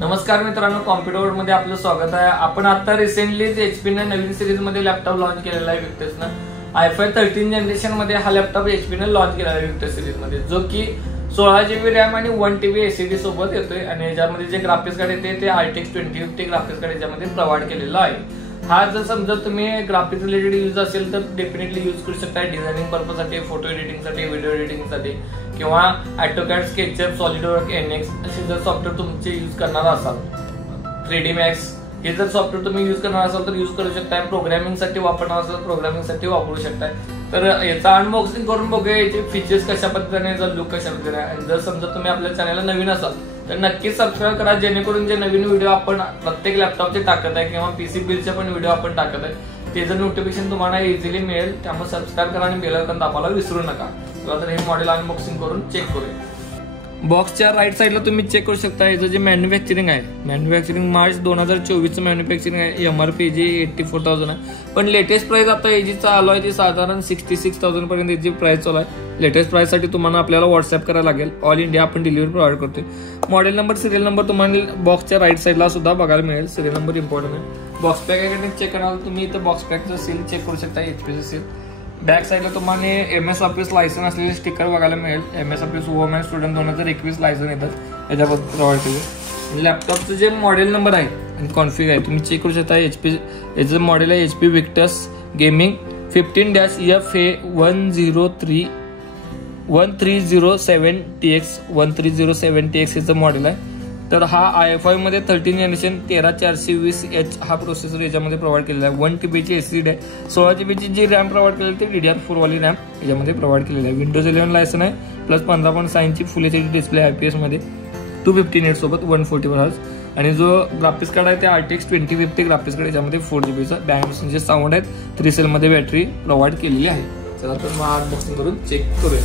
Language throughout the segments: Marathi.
नमस्कार मित्रांनो, कॉम्प्युटर वर्ल्ड मध्ये आपलं स्वागत आहे। आपण आता रिसेंटलीच HP ने नवीन सिरीज मध्ये लॅपटॉप लॉन्च केलेला आहे विक्टसनं। i5 13 जनरेशन मध्ये हा लॅपटॉप HP ने लॉन्च केलेला आहे विक्टस सिरीज मध्ये, जो की 16GB रॅम आणि 1TB SSD सोबत येतोय। आणि याच्यामध्ये जे ग्राफिक्स कार्ड येते ते RTX 2050 ग्राफिक्स कार्ड याच्यामध्ये प्रोव्हाइड केलेला आहे। हा जर समजा तुम्ही ग्राफिक्स रिलेटेड यूज असेल तर डेफिनेटली यूज करू शकता। डिझायनिंग पर्पज साठी, फोटो एडिटिंग साठी, व्हिडिओ एडिटिंग साठी किंवा AutoCAD, SketchUp, SolidWorks, NX असे जर सॉफ्टवेअर तुमचे यूज करणार असाल, 3D Max हे जर सॉफ्टवेअर तुम्ही यूज करणार असाल तर यूज करू शकता। प्रोग्रामिंग साठी वापरणार असाल प्रोग्रामिंग साठी वापरू शकता। तर याचा अनबॉक्सिंग करून बघूया, याचे फीचर्स कशा पद्धतीने, याचा लुक कशा पद्धतीने। आणि जर समजा तुम्ही आपल्या चॅनलला नवीन असाल तर नक्कीच सबस्क्राईब करा, जेणेकरून जे नवीन व्हिडिओ आपण प्रत्येक लॅपटॉपचे टाकत आहे किंवा PC बिलचे पण व्हिडिओ आपण टाकत आहे त्याचं नोटिफिकेशन तुम्हाला इझिली मिळेल। त्यामुळे सबस्क्राईब करा आणि बेल आयकॉन दाबायला विसरू नका। तर हे मॉडेल अनबॉक्सिंग करून चेक करूया। बॉक्सच्या राईट साईडला तुम्ही चेक करू शकता याचं जे मॅन्युफॅक्चरिंग आहे, मॅन्युफॅक्चरिंग मार्च 2024 चं मॅन्युफॅक्चरिंग आहे। MRP जी 84,000 आहे, पण लेटेस्ट प्राइस आता याची चालू आहे ती साधारण 66,000 पर्यंत याची प्राइस चालू आहे। लेटेस्ट प्राइस साठी तुम्हाला आपल्याला व्हॉट्सअप करायला लागेल। ऑल इंडिया आपण डिलिव्हरी प्रोव्हाइड करतोय। मॉडेल नंबर, सिरियल नंबर तुम्हाला बॉक्सच्या राईट साईडला सुद्धा बघायला मिळेल। सिरियल नंबर इम्पॉर्टंट आहे। बॉक्स पॅक चेक कराल तुम्ही इथं बॉक्स पॅकचं सील चेक करू शकता, HP सील। बॅक साईडला तुम्हाला MS ऑफिस लायसन असलेले स्टिकर बघायला मिळेल। MS office home student 2021 licence येतात याच्याबद्दल प्रोव्हाइड केले। लॅपटॉपचं जे मॉडेल नंबर आहे आणि कॉन्फिग आहे तुम्ही चेक करू शकता। HP याचं मॉडेल आहे HP Victus gaming 15-FA1307TX 1307TX याचं मॉडेल आहे। तर हा i5 मध्ये 13 जनरेशन 13420H हा प्रोसेसर याच्यामध्ये प्रोव्हाइड केलेला आहे। 1TB ची SSD आहे। 16GB ची जी रॅम प्रोव्हाइड केलेली ती DDR4 वाली रॅम याच्यामध्ये प्रोव्हाइड केलेली आहे। विंडोज 11 लायसन आहे, प्लस 15.6 इंची फुल HD डिस्प्ले IPS मध्ये 250 Hz सोबत 144 Hz। आणि जो ग्राफिक्स कार्ड आहे ते RTX 2050 ग्राफिक्स कार्ड याच्यामध्ये 4GB चा बँग जे साऊंड आहेत 3 सेल मध्ये बॅटरी प्रोव्हाइड केलेली आहे। चला तर मग अनबॉक्सिंग करून चेक करूया।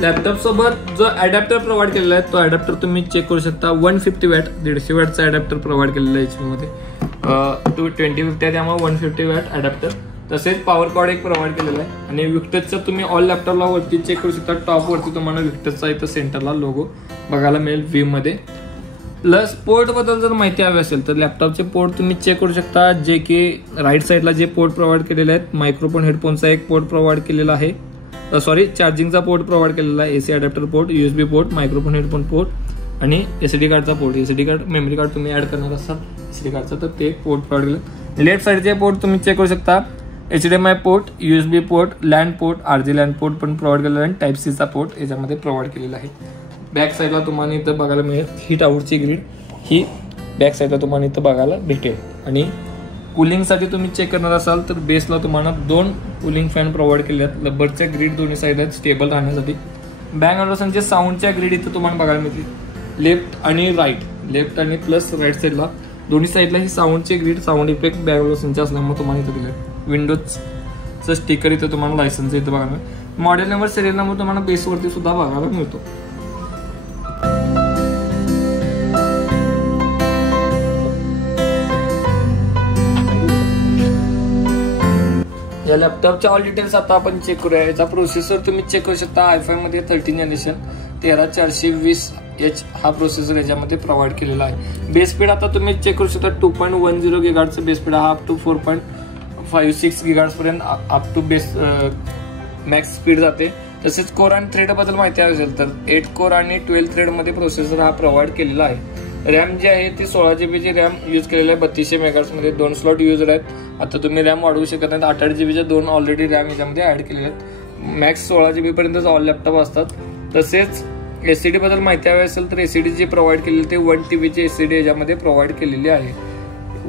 लॅपटॉप सोबत जो अडॅप्टर प्रोव्हाइड केलेला आहे तो अडॅप्टर तुम्ही चेक करू शकता। 150 वॅट 150 वॅटचा अडॅप्टर प्रोव्हाइड केलेला आहे HP मध्ये। 2050 आहे त्यामुळे 150 वॅट अडॅप्टर। तसेच पॉवर कॉर्ड एक प्रोव्हाइड केलेला आहे। आणि विक्टसचा तुम्ही ऑल लॅपटॉपला वरती चेक करू शकता। टॉप वरती तुम्हाला विक्टसचा इथं सेंटरला लोगो बघायला मिळेल व्ही मध्ये। प्लस पोर्ट बद्दल जर माहिती हवी असेल तर लॅपटॉपचे पोर्ट तुम्ही चेक करू शकता, जे की राईट साईडला जे पोर्ट प्रोव्हाइड केलेले आहेत। मायक्रोफोन हेडफोनचा एक पोर्ट प्रोव्हाइड केलेला आहे, चार्जिंगचा पोर्ट प्रोव्हाइड केलेला आहे। AC adapter port, USB port, microphone headphone port आणि SD कार्डचा port. SD card memory card तुम्ही ऍड करणार असाल SD कार्डचा तर ते पोर्ट प्रोव्हाइड केलं। लेफ्ट साईडचे पोर्ट तुम्ही चेक करू शकता। HDMI port, USB port, LAN port, RJ LAN port पण प्रोव्हाइड केलेला आहे। Type-C चा पोर्ट याच्यामध्ये प्रोव्हाइड केलेला आहे। बॅक साईडला तुम्हाला इथं बघायला मिळेल हीट आउटची ग्रीड, ही बॅक साईडला तुम्हाला इथं बघायला भेटेल। आणि कूलिंग साठी तुम्ही चेक करणार असाल तर बेसला तुम्हाला 2 कूलिंग फॅन प्रोव्हाइड केले आहेत। रबरच्या ग्रीड दोन्ही साईड आहेत स्टेबल राहण्यासाठी। बँग ऑलरेसनचे साऊंडच्या ग्रीड इथं तुम्हाला बघायला मिळतील। लेफ्ट आणि राईट, लेफ्ट आणि प्लस राईट साईडला दोन्ही साईडला ही साऊंडचे ग्रीड, साऊंड इफेक्ट बँग ऑलरेसनचे असल्यामुळे तुम्हाला इथं दिले। विंडोजचं स्टिकर इथं तुम्हाला लायसन्स इथं बघायला मिळेल। मॉडेल नंबर, सिरियल नंबर तुम्हाला बेसवरती सुद्धा बघायला मिळतो। या लॅपटॉपच्या ऑल डिटेल्स आता आपण चेक करूया। याचा प्रोसेसर तुम्ही चेक करू शकता। i5 मध्ये 13 जनरेशन 13420H हा प्रोसेसर याच्यामध्ये प्रोव्हाइड केलेला आहे। बेस स्पीड आता तुम्ही चेक करू शकता 2.10 GHz बेस स्पीड हा अप टू 4.56 GHz पर्यंत up to base max speed जाते। तसेच कोर आणि थ्रेड बद्दल माहिती असेल तर 8 कोर आणि 12 थ्रेड मध्ये प्रोसेसर हा प्रोव्हाइड केलेला आहे। रॅम जी आहे ती 16GB ची रॅम यूज केलेली आहे। 3200 MHz मध्ये 2 स्लॉट यूज आहेत। आता तुम्ही रॅम वाढवू शकत नाही। 8GB च्या 2 ऑलरेडी रॅम याच्यामध्ये ऍड केलेले आहेत। मॅक्स 16GB पर्यंत ऑल लॅपटॉप असतात। तसेच SSD बद्दल माहिती हवी असेल तर SSD जी प्रोव्हाइड केलेली ते 1TB ची SSD याच्यामध्ये प्रोव्हाइड केलेली आहे।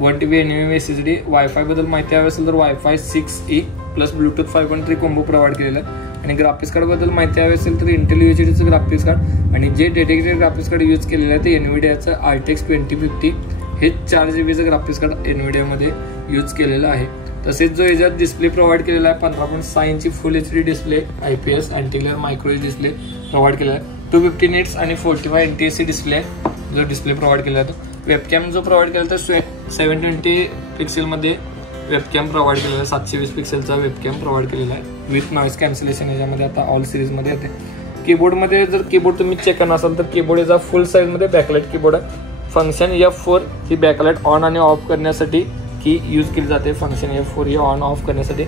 1TB NVMe SSD। वायफाय बद्दल माहिती हवी असेल तर wifi 6E plus Bluetooth 5.3 combo provide केलेला आहे। आणि ग्राफिक्स कार्ड बद्दल माहिती हवी असेल तर इंटेल UHDचं ग्राफिक्स कार्ड आणि जे डेडिकेटेड ग्राफिक्स कार्ड यूज केलेलं आहे ते NVIDIAचं RTX 2050 हे 4GB ग्राफिक्स कार्ड NVIDIA मध्ये यूज केलेलं आहे। तसेच जो याच्यात डिस्प्ले प्रोव्हाइड केलेला आहे 15.6 इंची फुल HD display IPS anti glare micro display provide केलेला आहे. 250 निट्स आणि 45 NTSC डिस्प्ले जो डिस्प्ले प्रोव्हाइड केला जातो. वेबकॅम जो प्रोव्हाइड केला तर 720 पिक्सेलमध्ये वेबकॅम प्रोव्हाइड केलेला आहे. 720 पिक्सेलचा वेबकॅम प्रोव्हाइड केलेला आहे विथ नॉइस कॅन्सलेशन. याच्यामध्ये आता ऑल सिरीजमध्ये येते. कीबोर्डमध्ये जर कीबोर्ड तुम्ही चेक करणार असाल तर कीबोर्ड याचा फुल साईजमध्ये बॅकलाइट कीबोर्ड आहे. फंक्शन F4 ही बॅकलाइट ऑन आणि ऑफ करण्यासाठी की यूज केली जाते. फंक्शन F4 ही ऑन ऑफ करण्यासाठी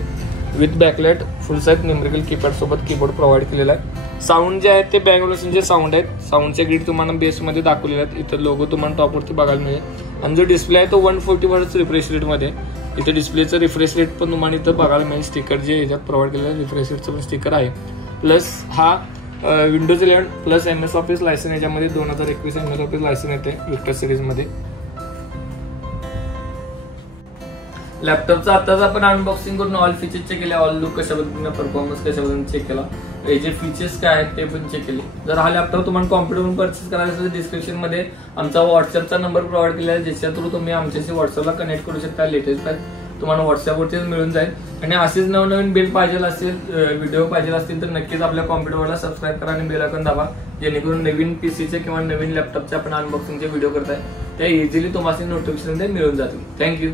with backlight full size numerical keypad सोबत कीबोर्ड प्रोव्हाइड केलेला आहे. साऊंड जे आहेत ते बँगलोरचे साऊंड आहेत. साऊंडचे ग्रीड तुम्हाला बेसमध्ये दाखवलेले आहेत. इथं लोगो तुम्हाला टॉपवरती बघायला मिळेल. आणि जो डिस्प्ले आहे तो 140 हर्ट्झ रिफ्रेश रेटमध्ये. इथे डिस्प्लेचं रिफ्रेश रेट पण तुम्हाला इथं बघायला मिळेल. स्टिकर जे याच्यात प्रोव्हाइड केलेलं रिफ्रेश रेटचं पण स्टिकर आहे. प्लस हा Windows 11 plus MS office licence याच्यामध्ये 2021 MS ऑफिस लायसन येते विक्टर सिरीजमध्ये. लॅपटॉपचं आताच आपण अनबॉक्सिंग करून ऑल फीचर्स चेक केले. ऑल लुक कशा पद्धतीने, परफॉर्मन्स कशा पद्धतीने चेक केला. याचे फीचर्स काय आहेत ते पण चेक केले. जर हा लॅपटॉप तुम्हाला कॉम्प्युटरवरून परचेस करायचा असेल तर डिस्क्रिप्शनमध्ये आमचा व्हॉट्सअपचा नंबर प्रोव्हाइड केला आहे, ज्याच्या थ्रू तुम्ही आमच्याशी व्हॉट्सअपला कनेक्ट करू शकता. लेटेस्ट पॅक तुम्हाला व्हॉट्सअपवरतीच मिळून जाईल. आणि असेच नवनवीन बिल पाहिजे असेल, व्हिडिओ पाहिजे असतील तर नक्कीच आपल्या कॉम्प्युटरला सबस्क्राईब करा आणि बेल आयकॉन दाबा, जेणेकरून नवीन पीसीचे किंवा नवीन लॅपटॉपचे आपण अनबॉक्सिंगचे व्हिडिओ करताय त्या इझिली तुम्हाला नोटिफिकेशन मिळून जातील. थँक्यू.